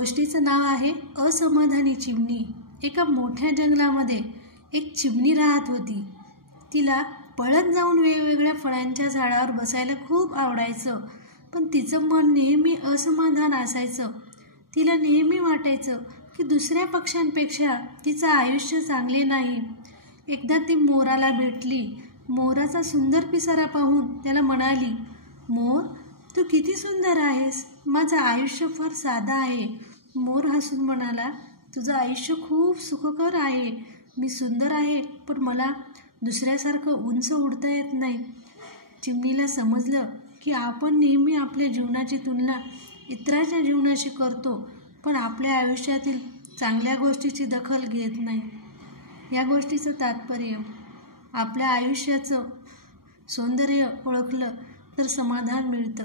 गोष्टीचं नाव आहे असमाधानी चिमणी। एका मोठ्या जंगलामध्ये एक चिमणी राहत होती। तिला पळत जाऊन वेगवेगळ्या फळांच्या झाडावर बसायला खूप आवडायचं, पण तिचं मन नेहमी असमाधान असायचं। तिला नेहमी वाटायचं की दुसऱ्या पक्ष्यांपेक्षा तिचं आयुष्य चांगले नाही। एकदा ती मोराला भेटली। मोराचा सुंदर पिसारा पाहून त्याला म्हणाली, मोर, तू किती सुंदर आहेस, माझं आयुष्य फार साधं आहे। मोर हसून म्हणाला, तुझं आयुष्य खूप सुखकर आहे। मी सुंदर आहे, पण मला दुसऱ्यासारखं उंच उडता येत नाही। चिमणीला समजलं की आपण नेहमी आपल्या जीवनाची तुलना इतरांच्या जीवनाशी करतो, पण आपल्या आयुष्यातील चांगल्या गोष्टीची दखल घेत नाही। या गोष्टीचं तात्पर्य, आपल्या आयुष्याचं सौंदर्य ओळखलं तर समाधान मिळतं।